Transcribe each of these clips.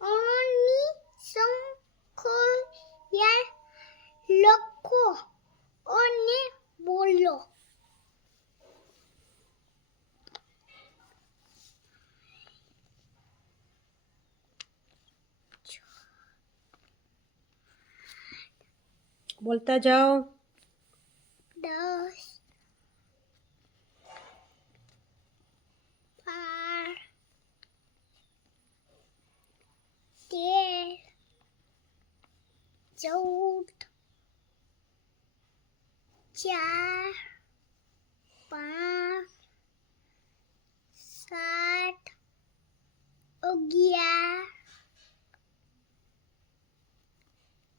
ઓની સંખ્યા લખો અને બોલો. બોલતા જાઓ. 10 12 13 14 4 5 7 11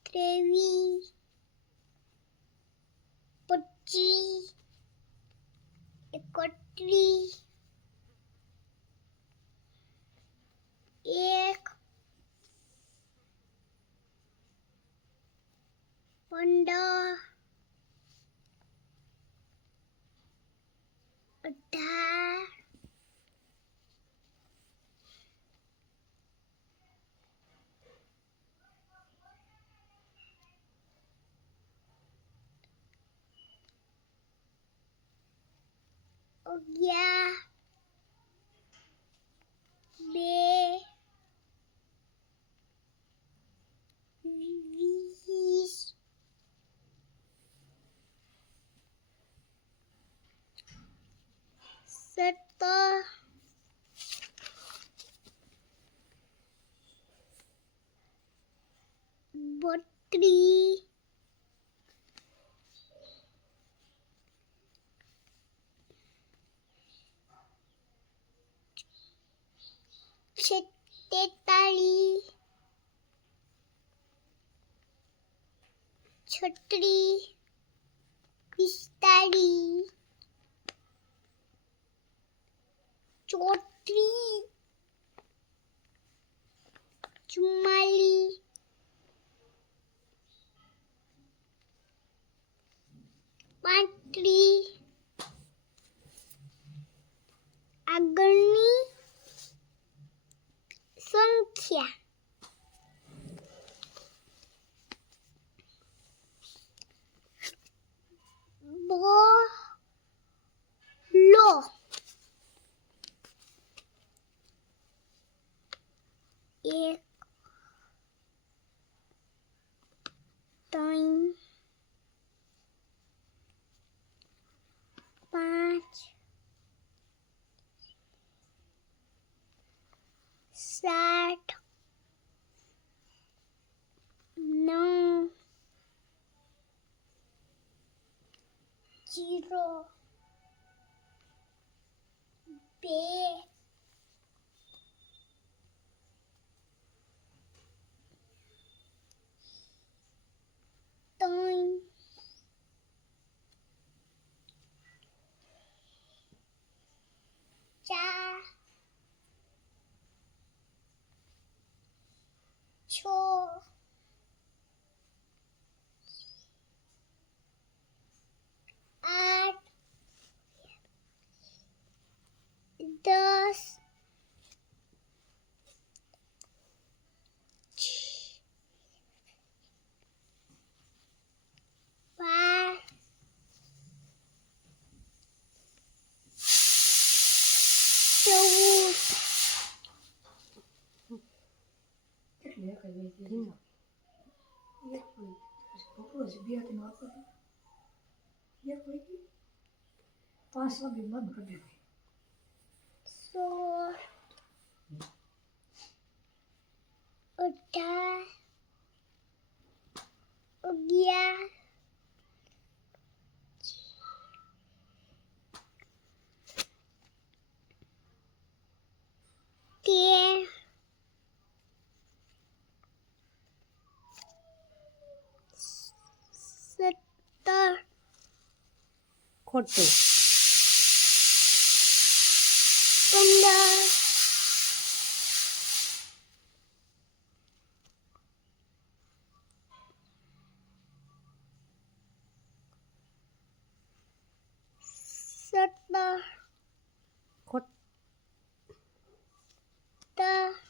23 25 31 1 15 18 11 2 20 17 32 43 36 45 34 44 35 આગળની સંખ્યા બોલો. 1 3 5 7 9 0 2 3 4 6 8 10 12 14 18 11 13 17 ખોટું. 15 17 ખોટ 18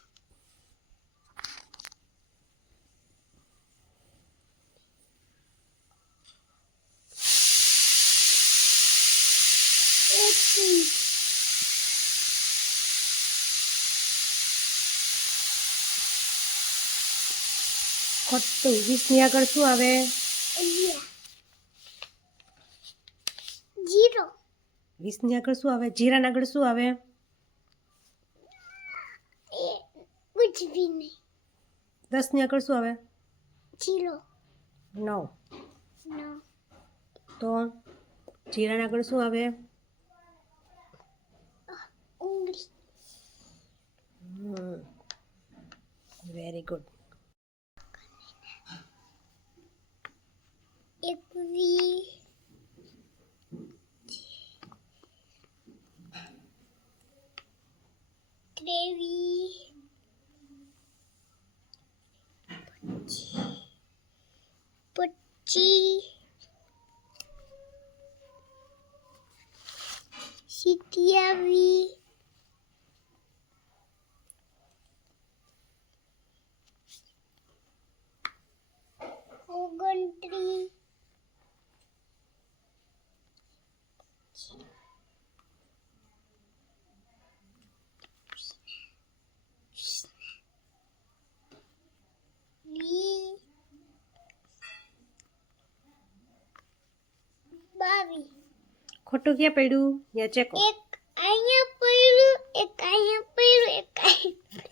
ખોટું. 20 ની આગળ શું આવે? 0 20 ની આગળ શું આવે? જીરાના આગળ શું આવે? कुछ भी नहीं 10 ની આગળ શું આવે? 0 9. 9 તો જીરાના આગળ શું આવે? उंगली વેરી ગુડ. 21 23 27 29 22 ખોટું ક્યાં પડ્યું? યા ચેકો. એક અહીંયા પડ્યું એક અહીંયા પડ્યું એક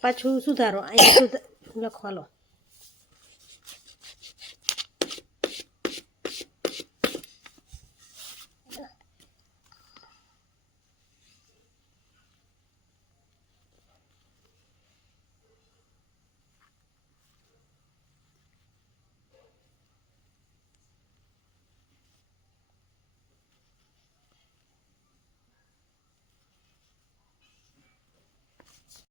પાછું સુધારો. અહીંયા લખવા લો.